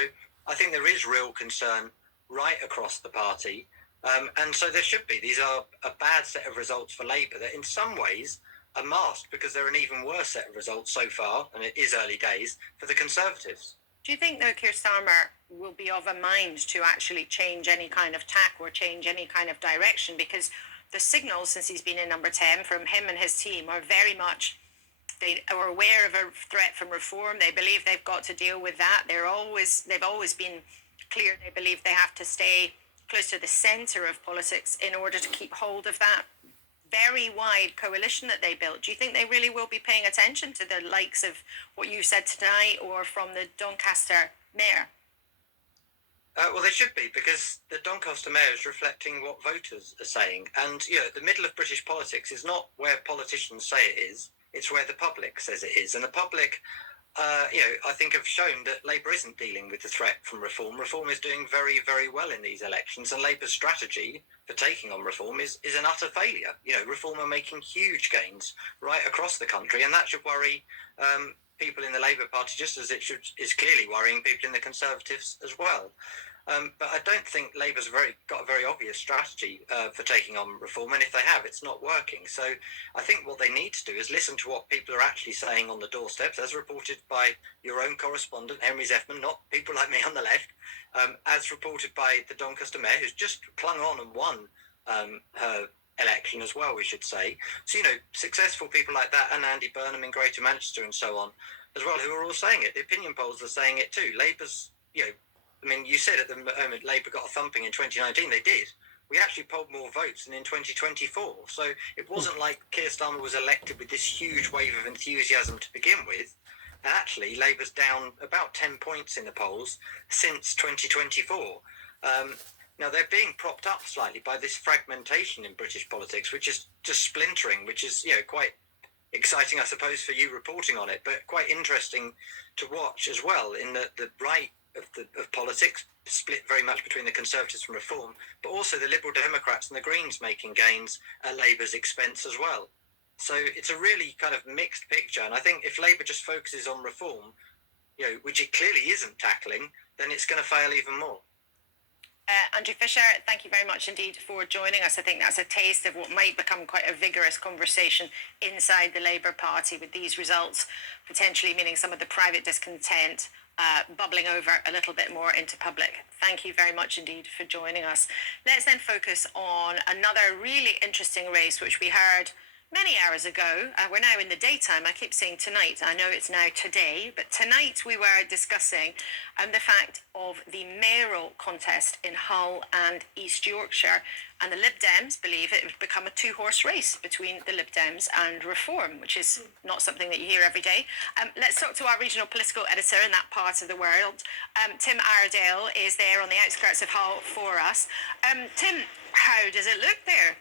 I think there is real concern right across the party. And so there should be. These are a bad set of results for Labour that in some ways are masked because they're an even worse set of results so far, and it is early days, for the Conservatives. Do you think, though, Keir Starmer will be of a mind to actually change any kind of tack or change any kind of direction? Because the signals since he's been in number 10 from him and his team are very much, they are aware of a threat from reform. They believe they've got to deal with that. They've always been clear they believe they have to stay close to the centre of politics in order to keep hold of that very wide coalition that they built. Do you think they really will be paying attention to the likes of what you said tonight or from the Doncaster mayor? Well, they should be, because the Doncaster mayor is reflecting what voters are saying. And, the middle of British politics is not where politicians say it is, it's where the public says it is. And the public, I think have shown that Labour isn't dealing with the threat from reform. Reform is doing very, very well in these elections, and Labour's strategy for taking on reform is an utter failure. Reform are making huge gains right across the country, and that should worry people in the Labour Party just as is clearly worrying people in the Conservatives as well. But I don't think Labour's got a very obvious strategy for taking on reform, and if they have, it's not working. So I think what they need to do is listen to what people are actually saying on the doorsteps, as reported by your own correspondent, Henry Zeffman, not people like me on the left, as reported by the Doncaster mayor, who's just clung on and won her election as well, we should say. So, successful people like that, and Andy Burnham in Greater Manchester and so on, as well, who are all saying it. The opinion polls are saying it too. Labour's, you said at the moment Labour got a thumping in 2019. They did. We actually polled more votes than in 2024. So it wasn't like Keir Starmer was elected with this huge wave of enthusiasm to begin with. And actually, Labour's down about 10 points in the polls since 2024. Now, they're being propped up slightly by this fragmentation in British politics, which is just splintering, which is, quite exciting, I suppose, for you reporting on it, but quite interesting to watch as well, in that the right of politics split very much between the Conservatives and Reform, but also the Liberal Democrats and the Greens making gains at Labour's expense as well. So it's a really kind of mixed picture, and I think if Labour just focuses on reform, which it clearly isn't tackling, then it's going to fail even more. Andrew Fisher, thank you very much indeed for joining us. I think that's a taste of what might become quite a vigorous conversation inside the Labour Party with these results, potentially meaning some of the private discontent bubbling over a little bit more into public. Thank you very much indeed for joining us. Let's then focus on another really interesting race, which we heard many hours ago. We're now in the daytime. I keep saying tonight. I know it's now today, but tonight we were discussing the fact of the mayoral contest in Hull and East Yorkshire. And the Lib Dems believe it would become a two-horse race between the Lib Dems and Reform, which is not something that you hear every day. Let's talk to our regional political editor in that part of the world. Tim Iredale is there on the outskirts of Hull for us. Tim, how does it look there?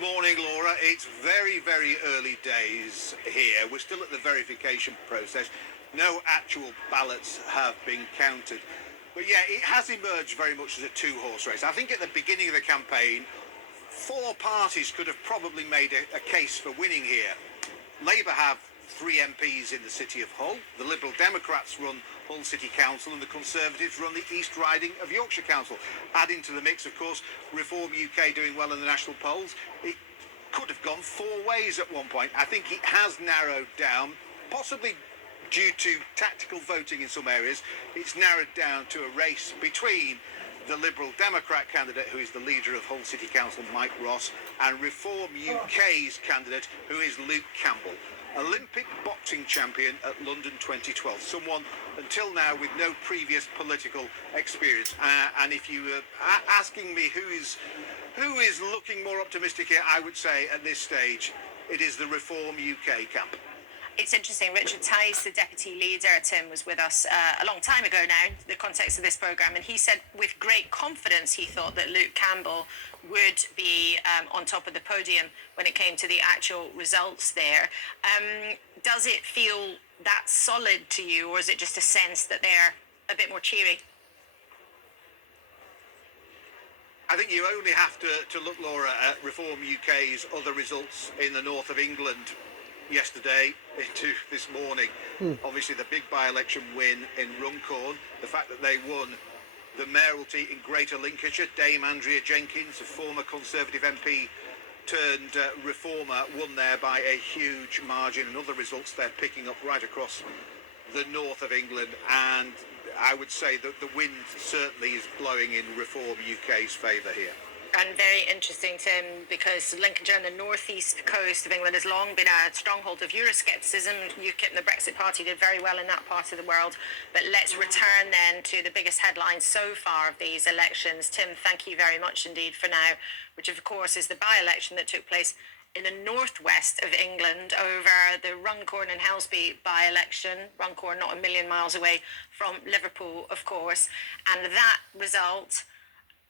Morning, Laura. It's very, very early days here. We're still at the verification process. No actual ballots have been counted. But yeah, it has emerged very much as a two-horse race. I think at the beginning of the campaign, 4 parties could have probably made a case for winning here. Labour have 3 MPs in the city of Hull. The Liberal Democrats run Hull City Council, and the Conservatives run the East Riding of Yorkshire Council. Adding to the mix, of course, Reform UK doing well in the national polls. It could have gone 4 ways at one point. I think it has narrowed down, possibly due to tactical voting in some areas. It's narrowed down to a race between the Liberal Democrat candidate, who is the leader of Hull City Council, Mike Ross, and Reform UK's candidate, who is Luke Campbell, Olympic boxing champion at London 2012, someone until now with no previous political experience. And if you were asking me who is looking more optimistic here, I would say at this stage it is the Reform UK camp. It's interesting. Richard Tice, the deputy leader, Tim, was with us a long time ago now, in the context of this programme, and he said with great confidence he thought that Luke Campbell would be on top of the podium when it came to the actual results there. Does it feel that solid to you, or is it just a sense that they're a bit more cheery? I think you only have to look, Laura, at Reform UK's other results in the north of England yesterday into this morning. Obviously the big by-election win in Runcorn, the fact that they won the mayoralty in Greater Lincolnshire. Dame Andrea Jenkins, a former Conservative MP turned reformer, won there by a huge margin, and other results they're picking up right across the north of England. And I would say that the wind certainly is blowing in Reform UK's favour here. And very interesting, Tim, because Lincolnshire and the northeast coast of England has long been a stronghold of Euroscepticism. UKIP and the Brexit Party did very well in that part of the world. But let's return then to the biggest headline so far of these elections. Tim, thank you very much indeed for now, which of course is the by-election that took place in the northwest of England over the Runcorn and Helsby by-election. Runcorn not a million miles away from Liverpool, of course. And that result,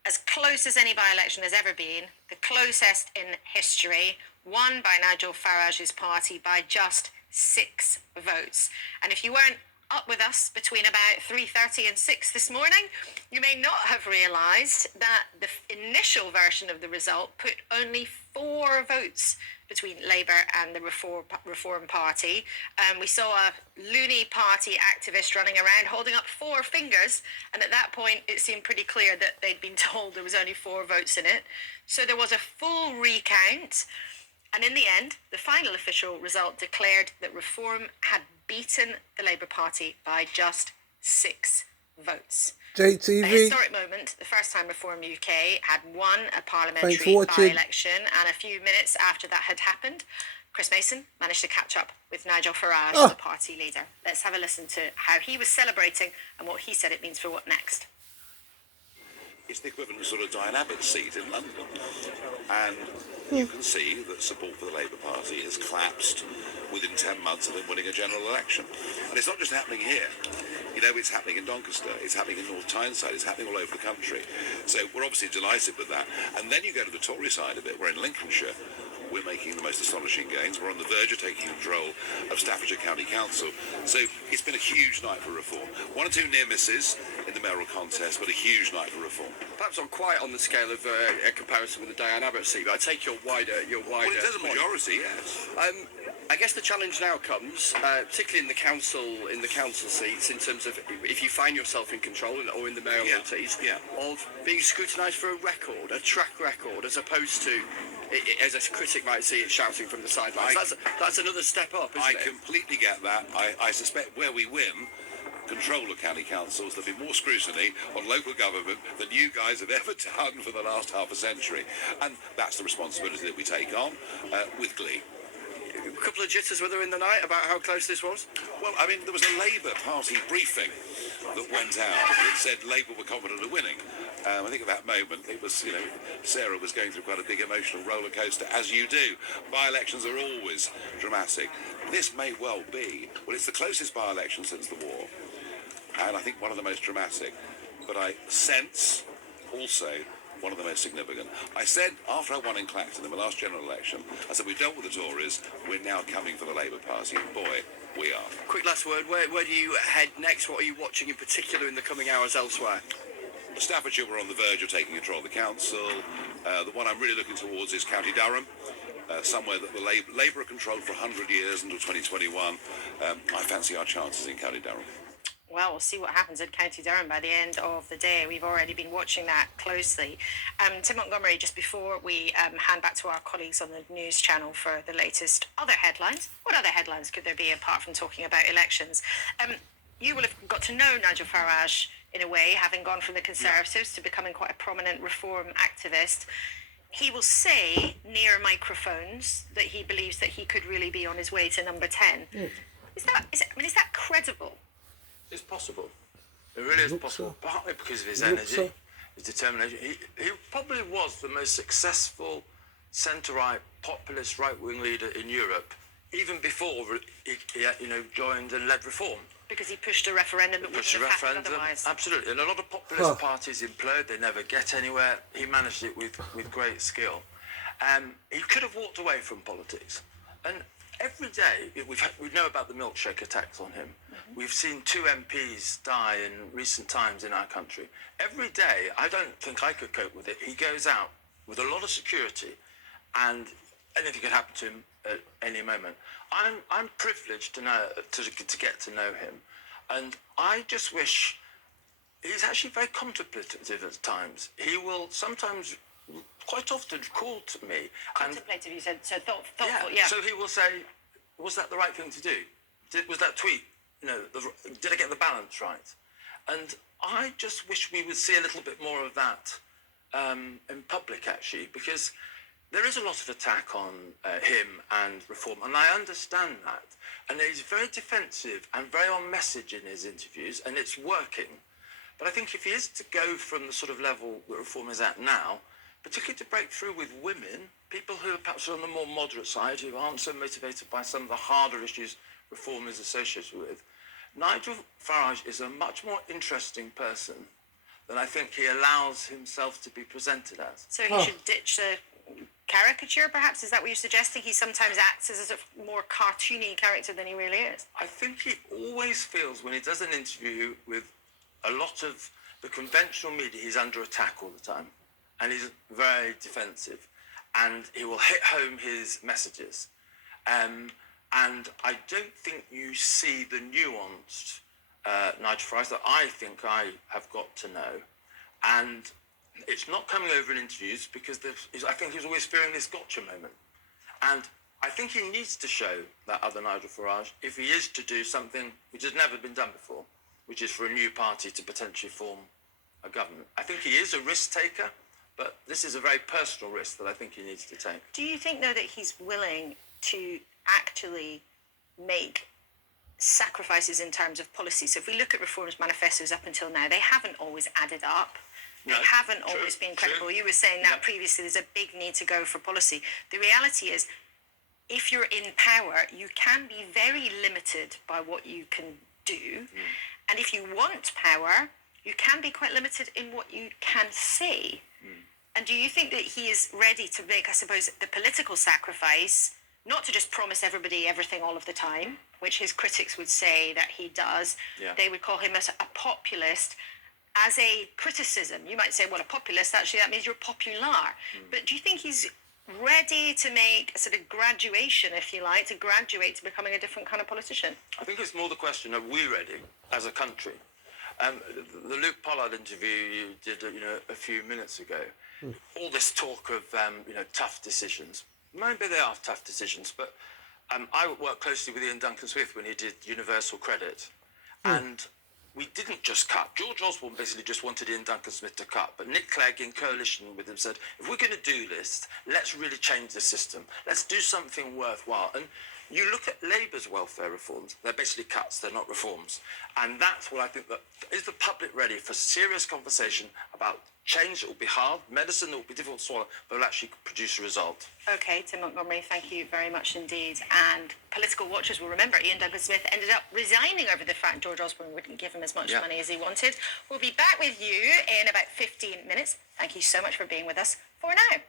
as close as any by-election has ever been, the closest in history, won by Nigel Farage's party by just 6 votes. And if you weren't up with us between about 3:30 and 6 this morning, you may not have realised that the initial version of the result put only 4 votes between Labour and the Reform Party. We saw a loony party activist running around holding up 4 fingers, and at that point it seemed pretty clear that they'd been told there was only 4 votes in it. So there was a full recount, and in the end, the final official result declared that Reform had beaten the Labour Party by just 6 votes. JTV. A historic moment, the first time Reform UK had won a parliamentary by-election, and a few minutes after that had happened, Chris Mason managed to catch up with Nigel Farage, the party leader. Let's have a listen to how he was celebrating and what he said it means for what next. It's the equivalent of sort of Diane Abbott's seat in London. And you can see that support for the Labour Party has collapsed within 10 months of them winning a general election. And it's not just happening here. You know, it's happening in Doncaster, it's happening in North Tyneside, it's happening all over the country. So we're obviously delighted with that. And then you go to the Tory side of it, we're in Lincolnshire. We're making the most astonishing gains. We're on the verge of taking control of Staffordshire County Council. So it's been a huge night for Reform. 1 or 2 near misses in the mayoral contest, but a huge night for Reform. Perhaps not quite on the scale of a comparison with the Diane Abbott seat, but I take your wider. Well, it does a majority, yes. I guess the challenge now comes, particularly in the council seats, in terms of if you find yourself in control or in the mayoralties, of being scrutinised for a record, a track record, as opposed to, as a critic might see it, shouting from the sidelines. That's another step up, isn't it? I completely get that. I suspect where we win control of county councils, there'll be more scrutiny on local government than you guys have ever done for the last half a century. And that's the responsibility that we take on with glee. A couple of jitters were there in the night about how close this was? Well, I mean, there was a Labour Party briefing that went out that said Labour were confident of winning. I think at that moment it was, you know, Sarah was going through quite a big emotional roller coaster, as you do. By-elections are always dramatic. This may well be, well, it's the closest by-election since the war, and I think one of the most dramatic. But I sense also one of the most significant. I said after I won in Clacton in the last general election, I said we've dealt with the Tories, we're now coming for the Labour Party, and boy, we are. Quick last word, where do you head next? What are you watching in particular in the coming hours elsewhere? Staffordshire, we're on the verge of taking control of the council. The one I'm really looking towards is County Durham, somewhere that the Labour are controlled for 100 years until 2021. I fancy our chances in County Durham. Well, we'll see what happens in County Durham by the end of the day. We've already been watching that closely. Tim Montgomery, just before we hand back to our colleagues on the news channel for the latest other headlines, what other headlines could there be apart from talking about elections? You will have got to know Nigel Farage in a way, having gone from the Conservatives to becoming quite a prominent Reform activist. He will say near microphones that he believes that he could really be on his way to number 10. Is that credible? It's possible. It really is possible, partly because of his energy, his determination. He probably was the most successful centre-right, populist right-wing leader in Europe even before he joined and led Reform. Because he pushed a referendum that wouldn't have happened otherwise. Absolutely. And a lot of populist parties implode, they never get anywhere. He managed it with great skill. He could have walked away from politics. And every day, we know about the milkshake attacks on him. Mm-hmm. We've seen 2 MPs die in recent times in our country. Every day, I don't think I could cope with it. He goes out with a lot of security and anything could happen to him at any moment. I'm privileged to get to know him, and I just wish he's actually very contemplative at times. He will sometimes, quite often, call to me. Contemplative, you said, so thoughtful, yeah. So he will say, "Was that the right thing to do? Was that tweet? Did I get the balance right?" And I just wish we would see a little bit more of that in public, actually, because there is a lot of attack on him and Reform, and I understand that. And he's very defensive and very on message in his interviews, and it's working. But I think if he is to go from the sort of level that Reform is at now, particularly to break through with women, people who are perhaps on the more moderate side, who aren't so motivated by some of the harder issues Reform is associated with, Nigel Farage is a much more interesting person than I think he allows himself to be presented as. So he should ditch the caricature, perhaps? Is that what you're suggesting? He sometimes acts as a more cartoony character than he really is. I think he always feels when he does an interview with a lot of the conventional media, he's under attack all the time. And he's very defensive. And he will hit home his messages. And I don't think you see the nuanced Nigel Farage that I think I have got to know. And it's not coming over in interviews because I think he's always fearing this gotcha moment. And I think he needs to show that other Nigel Farage if he is to do something which has never been done before, which is for a new party to potentially form a government. I think he is a risk taker, but this is a very personal risk that I think he needs to take. Do you think, though, that he's willing to actually make sacrifices in terms of policy? So if we look at Reform's manifestos up until now, they haven't always added up. They haven't always been credible. You were saying that previously, there's a big need to go for policy. The reality is, if you're in power, you can be very limited by what you can do. And if you want power, you can be quite limited in what you can say. And do you think that he is ready to make, I suppose, the political sacrifice, not to just promise everybody everything all of the time, which his critics would say that he does. They would call him a populist. As a criticism, you might say, well, a populist, actually, that means you're popular. But do you think he's ready to make a sort of graduation, if you like, to graduate to becoming a different kind of politician? I think it's more the question, are we ready as a country? The Luke Pollard interview you did, a few minutes ago, all this talk of, tough decisions. Maybe they are tough decisions, but I worked closely with Ian Duncan Smith when he did Universal Credit. And we didn't just cut. George Osborne basically just wanted Ian Duncan Smith to cut, but Nick Clegg, in coalition with him, said, if we're going to do this, let's really change the system. Let's do something worthwhile. And you look at Labour's welfare reforms, they're basically cuts, they're not reforms. And that's what I think, that is the public ready for serious conversation about change that will be hard, medicine that will be difficult to swallow, but will actually produce a result. Okay, Tim Montgomery, thank you very much indeed. And political watchers will remember Ian Duncan Smith ended up resigning over the fact George Osborne wouldn't give him as much money as he wanted. We'll be back with you in about 15 minutes. Thank you so much for being with us for now.